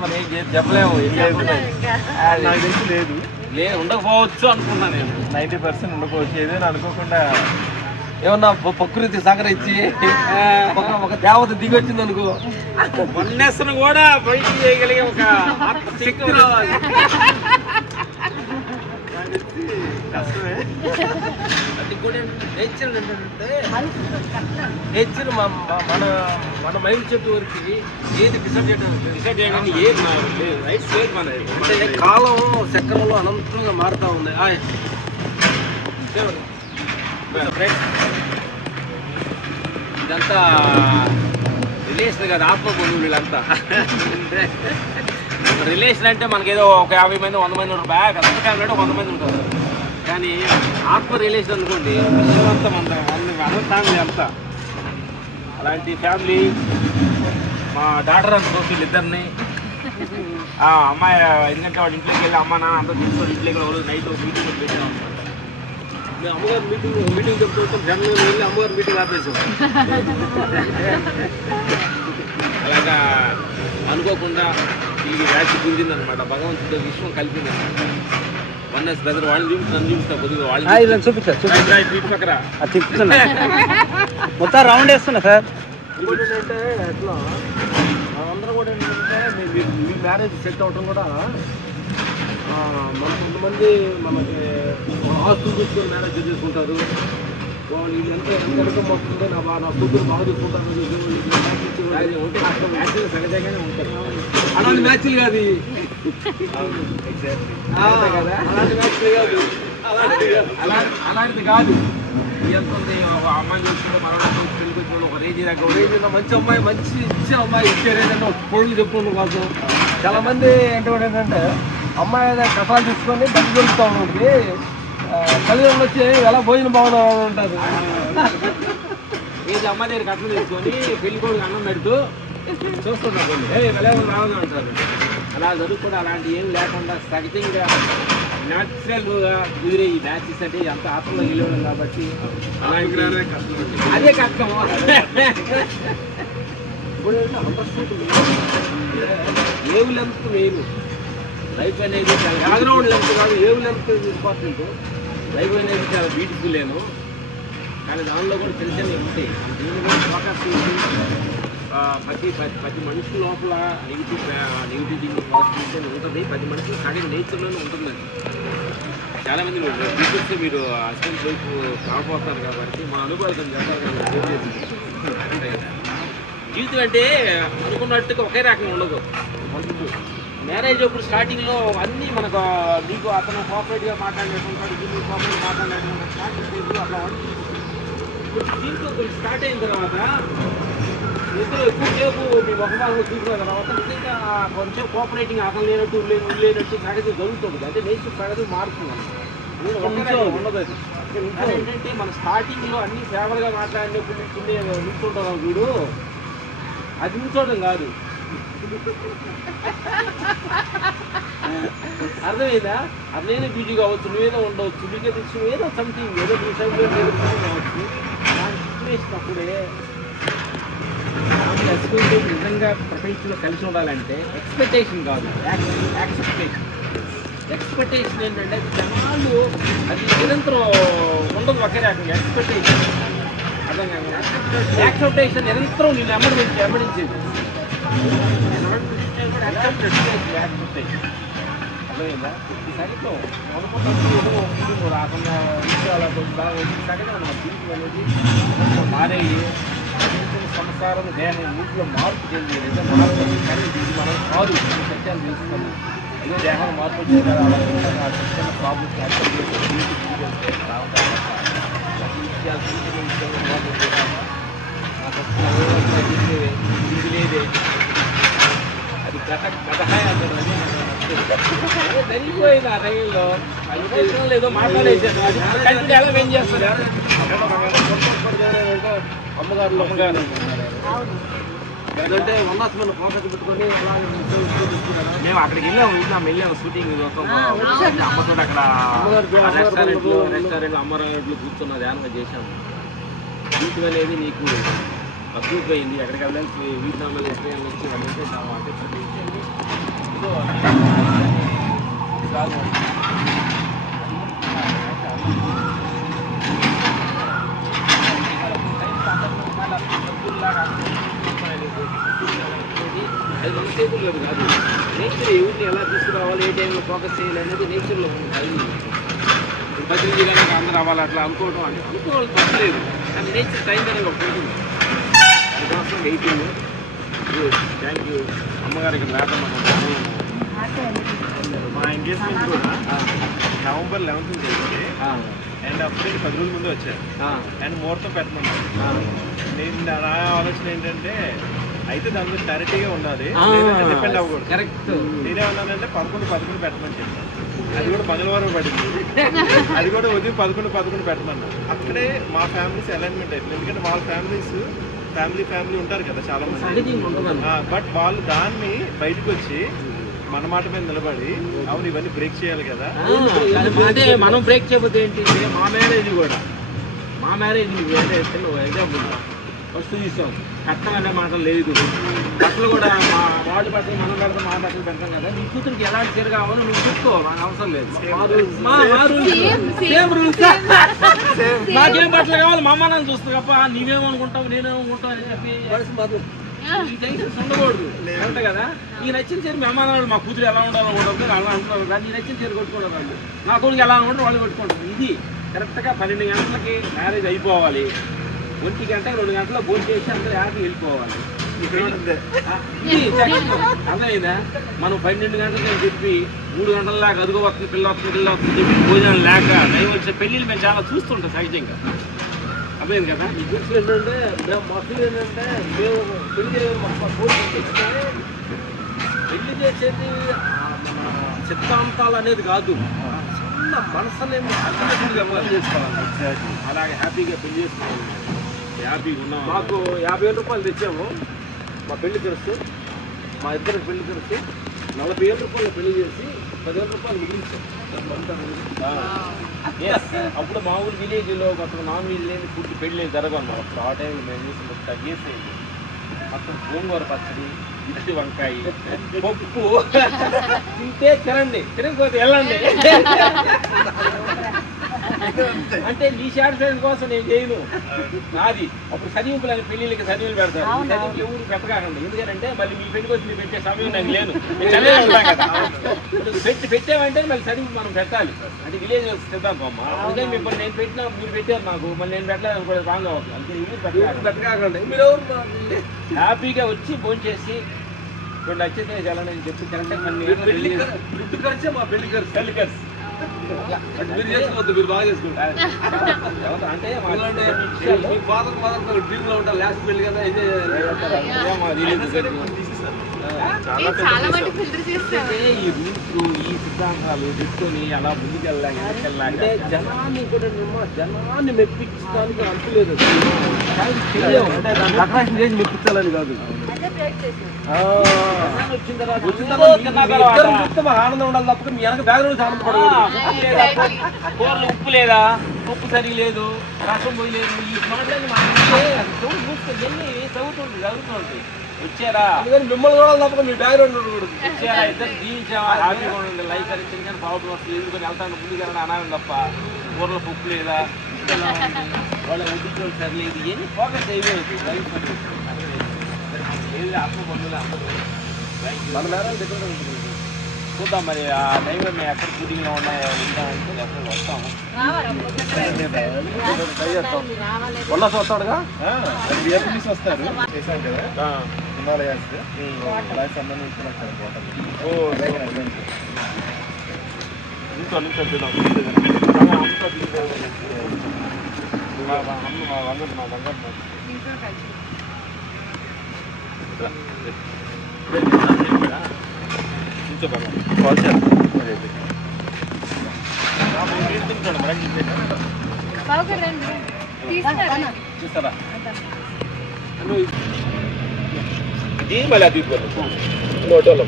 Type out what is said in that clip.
మరి చెప్పలేము లేదు ఉండకపోవచ్చు అనుకున్నా నేను 90% ఉండకపోవచ్చు. ఏదైనా అనుకోకుండా ఏమన్నా ప్రకృతి సహకరించి ఒక దేవత దిగి వచ్చింది అనుకో, మొన్నెస్ను కూడా బయటికి చేయగలిగే ఒక శక్తి రావాలి. కష్టమే. అది కూడా నేచర్ ఏంటంటే నేచర్ మన మైండ్ చెప్పే వరకు ఏది డిసైడ్ చేయడానికి ఏది రైట్స్ లేదు మన. అంటే కాలం చక్రంలో అనంతంగా మారుతూ ఉంది. ఇదంతా రిలేషన్ కాదు, ఆత్మబంధువులు వీళ్ళంతా. రిలేషన్ అంటే మనకేదో ఒక 50 మంది 100 మంది ఉంటారు, బ్యాగ్ అంత ఫ్యామిలీ 100 మంది ఉంటారు. కానీ ఆత్మ రిలేషన్ అనుకోండి విషయం అంతా మన ఫ్యామిలీ అంతా. అలాంటి ఫ్యామిలీ మా డాటర్ అనుకో వీళ్ళిద్దరిని. అమ్మాయి ఎందుకంటే వాడి ఇంట్లోకి వెళ్ళి అమ్మ నాన్న అంతా తీసుకొని ఇంట్లోకి వాళ్ళు నైట్ మీటింగ్ పెట్టాం అనమాట. మేము అమ్మగారు మీటింగ్ చెప్తూ ఉంటాం, ఫ్యామిలీ వెళ్ళి అమ్మగారు మీటింగ్ ఆపేసాం. అలాగా అనుకోకుండా ఈ వ్యాధి కుదిరిందనమాట. భగవంతుడు విశ్వం కలిపింది అనమాట. వన్నెస్ బ్రదర్ వాళ్ళని చూపిస్తే నన్ను చూపిస్తా కొద్దిగా వాళ్ళని చూపిస్తా మొత్తం రౌండ్ వేస్తున్నా సార్. ఇంకోటి ఏంటంటే అట్లా అందరూ కూడా ఏంటంటే మీ మ్యారేజ్ సెట్ అవడం కూడా మన కొంతమంది మనకి ఆస్తులు చూసుకొని మ్యారేజ్ చేసుకుంటారు. వాళ్ళు ఇది ఎంత ఇన్కమ్ వస్తుందో నా కూతురు బాగా చూసుకుంటారు. మ్యాచ్లు సహజంగానే ఉంటారు. అలాంటి మ్యాచ్లు కాదు, అలాంటిది కాదు. ఎంత ఉంది అమ్మాయి చూసుకుంటే మరొక పెళ్ళికి వచ్చిన ఒక రేంజ్ దాకా ఒక రేంజ్ మంచి అమ్మాయి, మంచి ఇచ్చే అమ్మాయి ఇచ్చారు. ఏదైనా పొడుగు చెప్పుకోవడం కోసం చాలా మంది ఏంటంటే అమ్మాయి కథాలు తీసుకొని డబ్బు దొరుకుతూ ఉంటుంది. తల్లిదండ్రులు వచ్చి ఎలా భోజనం బాగున్నావు ఉంటారు. ఏది అమ్మాయి దగ్గర కథలు తీసుకొని పెళ్లి కొడుకు అన్నం పెడుతూ చూస్తున్నారు. వెళ్ళేవాళ్ళు రావద్దు అంటారు. అలా జరుగుతుంది. అలాంటి ఏం లేకుండా సహజంగా న్యాచురల్గా కుదిరే ఈ మ్యాచెస్ అంటే అంత ఆత్మలో గెలవడం కాబట్టి అదే కష్టం. ఇప్పుడు ఏవు లెంత్ మెయిన్. లైఫ్ అనేది చాలా బ్యాక్గ్రౌండ్ లెంత్ కాదు, ఏవు లెంత్ ఇంపార్టెంట్. లైఫ్ అనేది చాలా బ్యూటిఫుల్ లేను, కానీ దానిలో కూడా చిన్న చిన్నవి ఉంటాయి. దీన్ని కూడా ఫోకస్ చేసి ప్రతి మనిషి లోపల నెగిటివిటీ పాజిటివిటీ ఉంటుంది. ప్రతి మనిషి సగం నేచర్లోనే ఉంటుంది. చాలామంది టీచర్స్ మీరు హస్బెండ్ వైఫ్ కాకపోతారు కాబట్టి మా అనుభవాలు చెప్పాలి. జీవితం అంటే అనుకున్నట్టుగా ఒకే రకంగా ఉండదు. మ్యారేజ్ అప్పుడు స్టార్టింగ్లో అన్నీ మనకు మీకు అతను కోఆపరేట్గా మాట్లాడేటుంటాడు, దీన్ని కోఆపరేట్ మాట్లాడేటువంటి స్టార్టింగ్ స్టేజ్లో అట్లా దీంట్లో కొంచెం స్టార్ట్ అయిన తర్వాత ఇద్దరు ఎక్కువసేపు మీ మొహమాలు చూసిన తర్వాత నిజంగా కొంచెం కోఆపరేటింగ్ అతను లేనట్టు లేనట్టు ప్రగతి జరుగుతుంది. అంటే నేచర్ ప్రగతి మారుతుంది. ఉండదు అది. ఏంటంటే మన స్టార్టింగ్లో అన్ని ఫేవర్గా మాట్లాడినప్పుడు నిల్చుంటాం వీడు, అది నిల్చోవడం కాదు. అర్థమైందా? అట్లనే బ్యూటీ కావచ్చు, నువ్వేదో ఉండవచ్చు, నీకే తెలుసు ఏదో సంథింగ్ ఏదో కావచ్చు. దాని సిచ్యువేషన్ అప్పుడే నిజంగా ప్రపంచంలో కలిసి ఉండాలంటే ఎక్స్పెక్టేషన్ కాదు, యాక్సెప్టేషన్. ఎక్స్పెక్టేషన్ ఏంటంటే జనాలు అది నిరంతరం ఉండదు ఒకే రకంగా. ఎక్స్పెక్టేషన్ అర్థం కాదు. యాక్సెప్టేషన్ నిరంతరం నేను ఎమ్మడించేది. యాక్సెప్టేషన్ అర్థమైందా? సరిగ్గా అనుకుంటున్నప్పుడు ఏదో ఫీలింగ్ రాకుండా విషయాలు కొంచెం బాగా వచ్చినాకనే మన జీవితం అనేది మారేయి. సంసారం దేని ఇంట్లో మార్పు చెందేది మార్పు కానీ ఇది మనం కాదు సత్యాన్ని తెలుసుకున్నాము. ఏదో దేహాన్ని మార్పు వచ్చింది కదా, అలా చిన్న ప్రాబ్లమ్స్ యాక్సెప్ట్ చేసి ఇది లేదే అది కథహాయ అంటారు. అదే జరిగిపోయింది ఆ టైంలో. ఏదో మాట్లాడేసాను. అది ఎలా ఏం చేస్తారు అమ్మగారు అమ్మగారు అంటే వన్నాస్మన్ ఫోకస్ పెట్టుకొని మేము అక్కడికి వెళ్ళాము షూటింగ్ అమ్మతో అక్కడ రెస్టారెంట్లో అమ్మ రేట్లు కూర్చున్న ధ్యానంగా చేశాము. జీవితం అనేది నీకు అద్భుతమైంది. ఎక్కడికి వెళ్ళాలి వీటినామాలు ఎక్కడ వచ్చి వెళ్ళంటే అంటే ప్రతి విషయాన్ని ఏదో కాదు అది మన చేతుల్లో కాదు. నేచర్ ఎవరిని ఎలా తీసుకురావాలి, ఏ టైంలో ఫోకస్ చేయాలి అనేది నేచర్లో ఉంది. అది బదిలీ కనుక అందరూ అవ్వాలి అట్లా అనుకోవడం అంటే అనుకోవాలి తప్పలేదు, కానీ నేచర్ టైం అనేది ఒకటి ఉంటుంది. అందుకోసం వెయిటింగ్. థ్యాంక్ యూ అమ్మగారు. ఇక్కడ లేకపోతే మా ఎంగేజ్మెంట్ కూడా నవంబర్ 11th జరిగింది. అండ్ అప్పుడు 10 రోజుల ముందు వచ్చారు. అండ్ ముహూర్తం పెట్టమన్నారు. నేను నా ఆలోచన ఏంటంటే అయితే దాంట్లో క్లారిటీగా ఉండాలి, డిపెండ్ అవ్వకూడదు. కరెక్ట్. నేనేమన్నానంటే 11 పెట్టమని చెప్పాను. అది కూడా మంగళవారం పడింది. అది కూడా ఉదయం 11 పెట్టమన్నా. అక్కడే మా ఫ్యామిలీస్ అలైన్మెంట్ అయిపోయింది. ఎందుకంటే వాళ్ళ ఫ్యామిలీ ఉంటారు కదా చాలా మంది. బట్ వాళ్ళు దాన్ని బయటకు వచ్చి మన మాట మీద నిలబడి అవును ఇవన్నీ బ్రేక్ చేయాలి కదా. అంటే మనం బ్రేక్ చేయకపోతే ఏంటి? మా మ్యారేజ్ ఎగ్జాంపుల్ ఫస్ట్ చూసాం. కట్టం అనే మాట లేదు. బట్టలు కూడా మా వాళ్ళు బట్టలు మనం పెడతాం, మా బట్టలు పెడతాం కదా. నీ కూతురికి ఎలాంటి చీర కావాలో నువ్వు చూసుకో, నాకు అవసరం లేదు. నాకేం బట్టలు కావాలి మా అమ్మ నన్ను చూస్తా తప్ప నీవేమనుకుంటావు నేనేమనుకుంటావు అని చెప్పి ఈ టెన్షన్స్ ఉండకూడదు. అంతే కదా. నీకు నచ్చిన చీర మీ అమ్మ నాడు మా కూతురు ఎలా ఉండాలో కూడా అలా అంటున్నారు కదా. నీ నచ్చిన చీర కొట్టుకోవడం వాళ్ళు, నా కొడుకు ఎలా ఉంటారు వాళ్ళు కొట్టుకుంటారు. ఇది కరెక్ట్గా 12 గంటలకి మ్యారేజ్ అయిపోవాలి. 1 గంట 2 గంటలో భోజనం చేసి అందరూ హ్యాపీ వెళ్ళిపోవాలి. అర్థమైందా? మనం 12 గంటలకు అని చెప్పి 3 గంటల దాకా అదుగు వస్తుంది పిల్ల వస్తుంది చెప్పి భోజనం లేక టైం వచ్చే పెళ్ళిళ్ళు మేము చాలా చూస్తుంటాం సహజంగా. అర్థమైంది కదా. ఈ గురించి ఏంటంటే మా ఫీల్ ఏంటంటే మేము పెళ్లి చేసేది మన సిద్ధాంతాలు అనేది కాదు, చిన్న మనసు అనేది అర్థం చేసుకోవాలి. అలాగే హ్యాపీగా పెళ్లి చేసుకోవాలి. హ్యాపీగా ఉన్నాం. మాకు 50,000 రూపాయలు తెచ్చాము. మా పెళ్లి ఖర్చు, మా ఇద్దరికి పెళ్లి ఖర్చు 40,000 రూపాయలు పెళ్లి చేసి 10,000 రూపాయలు మిగిలించాం. అప్పుడు మా ఊరు విలేజ్లో మొత్తం నాన్ వెజ్ లేని ఫుడ్ పెళ్ళి జరగను. అప్పుడు ఆ టైంలో మేము చేసి తగ్గేసేది మొత్తం గోంగూర పచ్చడి, ఇట్టి వంకాయ, పప్పు తింటే తినండి, తినకపోతే వెళ్ళండి. అంటే నీ సాటిస్ఫాక్షన్ కోసం నేను చేయను. నాది అప్పుడు చదివింపులు అని పెళ్ళిళ్ళకి చదివులు పెడతారు. చదివింపులు ఎవరు పెట్టకండి. ఎందుకంటే మళ్ళీ మీ పెళ్లికి వచ్చి మీరు పెట్టే సమయం నాకు లేదు. పెట్టామంటే మళ్ళీ చదివి మనం పెట్టాలి. అంటే విలేజ్ సిద్ధాంతం అమ్మ. అందుకే మిమ్మల్ని నేను పెట్టినా మీరు పెట్టారు నాకు, మళ్ళీ నేను పెట్టలేదు కూడా రాంగ్ అవుతుంది. అందుకే పెట్టకండి. మీరు హ్యాపీగా వచ్చి ఫోన్ చేసి ఇప్పుడు నచ్చితే వెళ్ళని చెప్పి కరెక్ట్గా ఖర్చే మా పెళ్లి ఖర్చు. పెళ్లి ఖర్చు మీరు చేసుకోవద్దు, మీరు బాగా చేసుకుంటారు. అంటే మీ ఫాదర్ డ్రీమ్లో ఉంటారు. లాస్ట్ పెళ్లి కదా ఇదే ఈ రూట్స్ ఈ సిద్ధాంతాలు పెట్టుకొని అలా ముందుకెళ్ళాలంటే జనాన్ని కూడా జనాన్ని మెప్పించడానికి అంతులేదు. అంటే డెకరేషన్ చేసి మెప్పించాలని కాదు. ఆనందం ఉండాలి తప్ప మీ వెనక బ్యాక్గ్రౌండ్ ఆనందపడదు. కూరలు ఉప్పు లేదా, ఉప్పు సరి లేదు, రసం పోయి లేదు, ఈ మాటలని చదువుతుంది వచ్చారా మిమ్మల్ని కూడా తప్ప మీ బ్యాక్గ్రౌండ్ వచ్చారా ఇద్దరు జీవించావా హ్యాపీగా ఉండండి. లైఫ్ అని చిన్న చిన్న ప్రాబ్లం వస్తుంది ఎందుకని వెళ్తాను ముందుకు వెళ్ళడం అనాలి తప్ప కూరలో ఉప్పు లేదా వాళ్ళ ఉద్యోగం సరిలేదు ఏమి ఫోకస్ చేయలేదు. లైఫ్ ఏది ఆత్మబంధువులు మన మేడం దగ్గర చూద్దాం. మరి ఆ టైంలో మేము ఎక్కడ షూటింగ్లో ఉన్నాయో ఉంటామంటే ఎక్కడ వస్తాము. వల్ల చూస్తాడుగా వస్తారు చేశాం కదా హిమాలయాస్ సంబంధించిన చూస్తారా ఇది మళ్ళీ అది నోటీలో